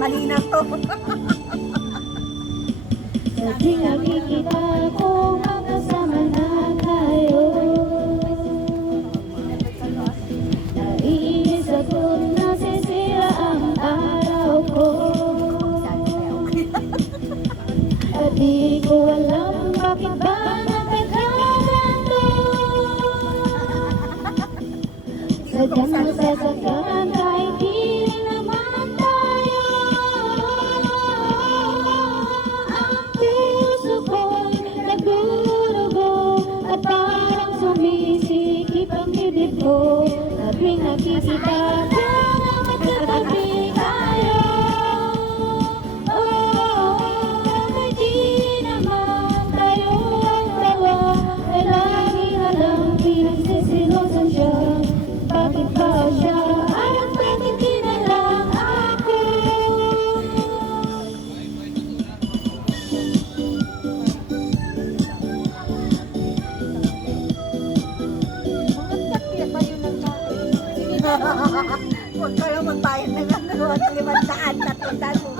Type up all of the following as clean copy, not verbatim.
Malinaw to. Sabi nakikita ko magkasama na tayo. Naiisip ko nasisira ang araw ko. At di ko alam bakit ba nagkakaganto. Sadyang nasasakyan kahit di rin naman tayo. Ang puso ko'y nagdurugo at parang sumisikip ang bibig ko. Sabing nakikita ko na magkatabi tayo. Kahit di naman tayo ang dalawa, ay lagi na lang pinagsisilosan siya. Bakit ba siya at bakit di na lang ako? Huwag ka lang magbayad ng ano, 500, 300 mo.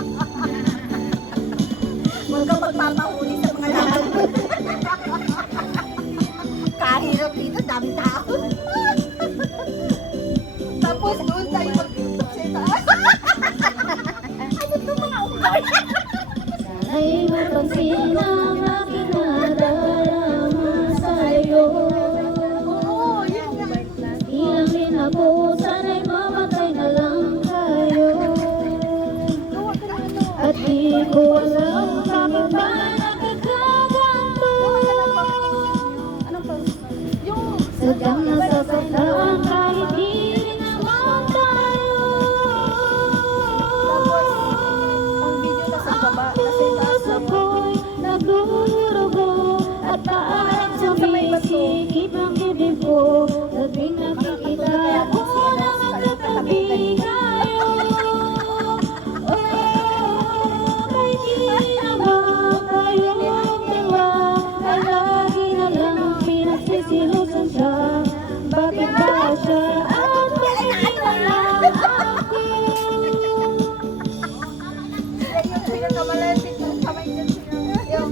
Huwag ka magpapahuli sa mga lahat. Kahirap dito, daming tao. Tapos doon tayo mag-YouTube sa itaas. Ano ito mga unggoy? Sana'y mapansin ang aking nadarama sa'yo. Oo, yun nga. Ilang rin ako, sana'y mamatay na lang tayo. At di ko alam bakit ba nagkakaganto. Sadyang nasasaktan kahit di rin naman tayo. Ang video na sa baba, Ang puso ko'y nagdurugo at parang sumisikip ang bibig ko. Sabing nakikita ko na magkatabi tayo. Kahit di naman tayo ang dalawa, ay lagi na lang pinagsisilusan siya. Bakit ba siya at bakit di na lang ako? yan yung pinakamalapit ng kamay dyan siya. Yung,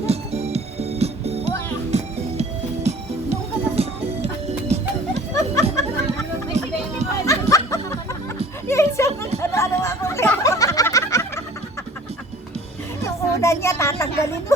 yung isang ano ako. Yung una niya, tatanggalin mo.